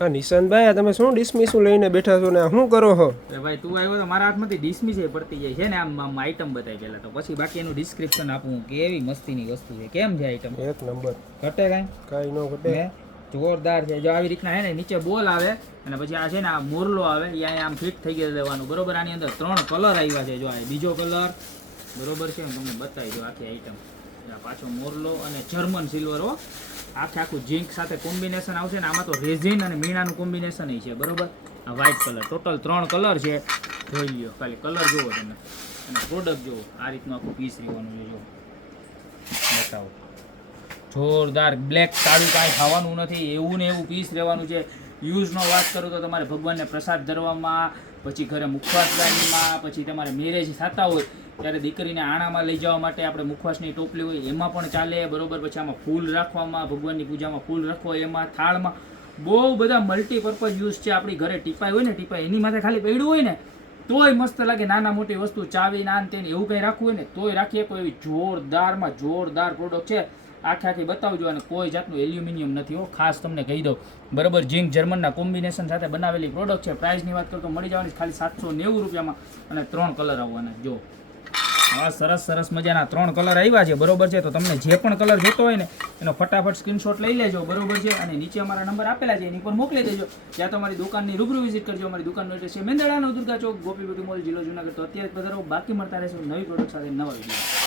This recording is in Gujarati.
હા નિશાંતભાઈ આ તમે શું ડિસમિસું લઈને બેઠા છો ને આ શું કરો છો? ભાઈ તું આવ્યો તો મારા હાથમાંથી ડિસમિસ પડતી જાય છે ને આમ આઈટમ બતાવી પહેલા તો પછી બાકી એનું ડિસ્ક્રિપ્શન આપું કેવી મસ્તીની વસ્તુ છે. કેમ છે આઈટમ? એક નંબર. ઘટે કાંઈ ન ઘટે. જોરદાર છે. જો આવી રીતના હે ને નીચે બોલ આવે અને પછી આ છે ને આ મોરલો આવે એ અહીંયા આમ ફિટ થઈ ગયા દેવાનું બરોબર. આની અંદર 3 કલર આવ્યા છે. જો આ બીજો કલર બરોબર છે. હું તમને બતાવી દઉં આખી આઈટમ. પાછો મોરલો અને જર્મન સિલ્વર હો આખું ઝીંક સાથે કોમ્બિનેશન આવશે ને આમાં તો રેઝિન અને મીણાનું કોમ્બિનેશન છે બરોબર. આ વ્હાઇટ કલર ટોટલ 3 કલર છે. જોઈ લ્યો ખાલી કલર જુઓ તમે અને પ્રોડક્ટ જુઓ. આ રીતનું આખું પીસ રહેવાનું છે. જો બતાવો જોરદાર બ્લેક કાળું કાંઈ ખાવાનું નથી એવું ને એવું પીસ રહેવાનું છે. યુઝનો વાત કરું તો તમારે ભગવાનને પ્રસાદ ધરવામાં પછી ઘરે મુખવાસદાનીમાં પછી તમારે મેરેજ થતા હોય ત્યારે દીકરીને આણામાં લઈ જવા માટે આપણે મુખવાસની ટોપલી હોય એમાં પણ ચાલે બરોબર. પછી આમાં ફૂલ રાખવામાં ભગવાનની પૂજામાં ફૂલ રાખવા એમાં થાળમાં બહુ બધા મલ્ટીપર્પઝ યુઝ છે. આપણી ઘરે ટીપાઈ હોય ને ટીપાઈ એની માથે ખાલી પડ્યું હોય ને તોય મસ્ત લાગે. નાના મોટી વસ્તુ ચાવી નાન તેને એવું કંઈ રાખવું હોય ને તોય રાખીએ કોઈ એવી જોરદાર પ્રોડક્ટ છે. આખી બતાવજો અને કોઈ જાતનું એલ્યુમિનિયમ નથી હો. ખાસ તમને કહી દઉં બરાબર. ઝીંક જર્મનના કોમ્બિનેશન સાથે બનાવેલી પ્રોડક્ટ છે. પ્રાઇસની વાત કરું તો મળી જવાની ખાલી 790 રૂપિયામાં અને 3 કલર આવવાના. જો આવા સરસ મજાના 3 કલર આવ્યા છે બરોબર છે. તો તમને જે પણ કલર જોતો હોય ને એનો ફટાફટ સ્ક્રીનશોટ લઈ લેજો બરોબર છે. અને નીચે અમારા નંબર આપેલા છે એની પર મોકલી દેજો. ત્યાં તો અમારી દુકાનની રૂબરૂ વિઝિટ કરજો. અમારી દુકાનનો એડ્રેસ છે મેંદરડાનો દુર્ગા ચોક, ગોપીબુટી મોલ, જિલ્લો જુનાગઢ. તો અત્યારે જ પધારો. બાકી મળતા રહેશું નવી પ્રોડક્ટ સાથે નવા વિડીયો.